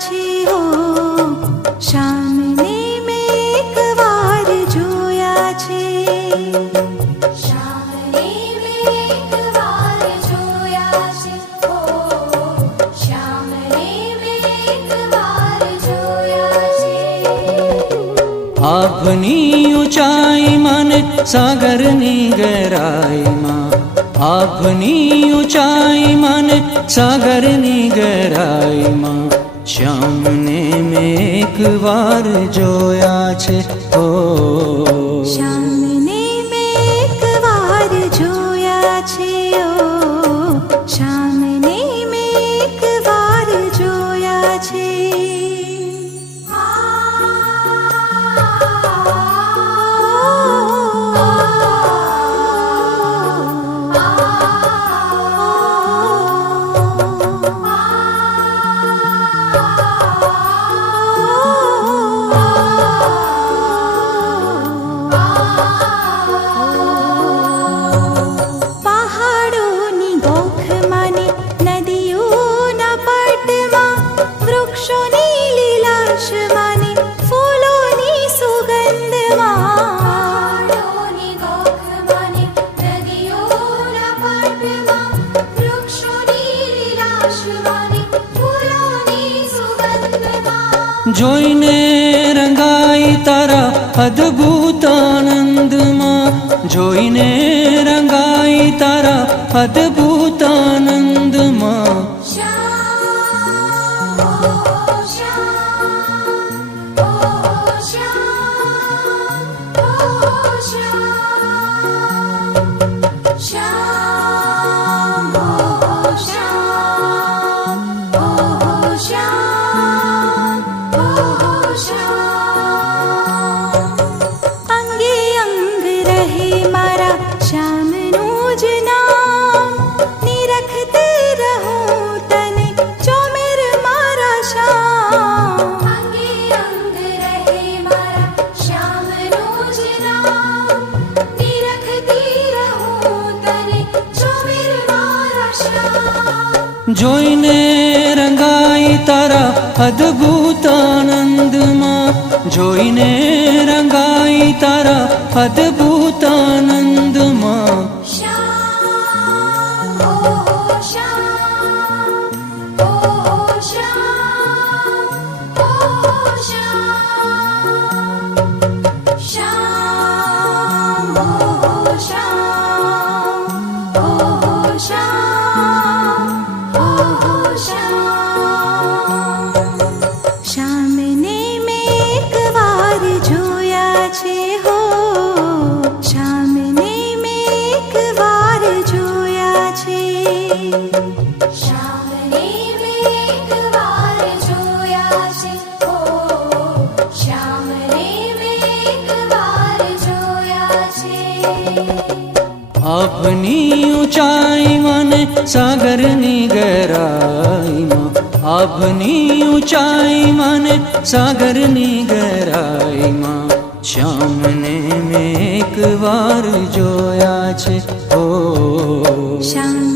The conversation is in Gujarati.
છે હો શ્યામને મેં એક વાર જોયા છે શ્યામને મેં એક વાર જોયા છે હો શ્યામને મેં એક વાર જોયા છે આભની ઊંચાઈ મને સાગરની ગહેરાઈમાં આભની ઊંચાઈ મને સાગરની ગહેરાઈમાં શ્યામને મેં એક વાર જોયા છે ઓ શ્યામને મેં એક વાર જોયા છે ઓ શ્યામને મેં એક વાર જોયા છે પહાડોની ગોખમાં ને નદીઓના પટમાં વૃક્ષોની લીલાશમાં ને ફૂલોની સુગંધમાં પહાડોની ગોખમાં ને નદીઓના પટમાં વૃક્ષોની લીલાશમાં ને ફૂલોની સુગંધમાં જોઈને રંગાઈ તારા અદ્ભુત આનંદમાં જોઈને રંગાઈ તારા અદ્ભુત આનંદમાં શ્યામ ઓ શ્યામ ઓ શ્યામ ઓ શ્યામ શ્યામ ઓ શ્યામ ઓ શ્યામ ઓ શ્યામ અંગે અંગ રહે મારા શ્યામનું જ નામ નિરખતે રહું તને ચોમેર મારા શ્યામ અંગે અંગ રહે મારા શ્યામનું જ નામ નિરખતી રહું તને ચોમેર મારા શ્યામ જોઈને રંગાઈ તારા અદ્ભુત આનંદમાં જોઈને રંગાઈ તારા અદ્ભુત આનંદમાં શ્યામ ઓ શ્યામ ઓ શ્યામ ઓ શ્યામ શ્યામ ઓ શ્યામ ઓ શ્યામ ઓ શ્યામ શ્યામને મેં એક વાર જોયા છે હો શ્યામને મેં એક વાર જોયા છે શ્યામને મેં એક વાર જોયા છે હો શ્યામને મેં એક વાર જોયા છે આભની ઊંચાઈ મને સાગરની ગહેરાઈમાં આભની ઊંચાઈ મને સાગરની ગહેરાઈમાં શ્યામને મેં એક વાર જોયા છે ઓ શ્યામ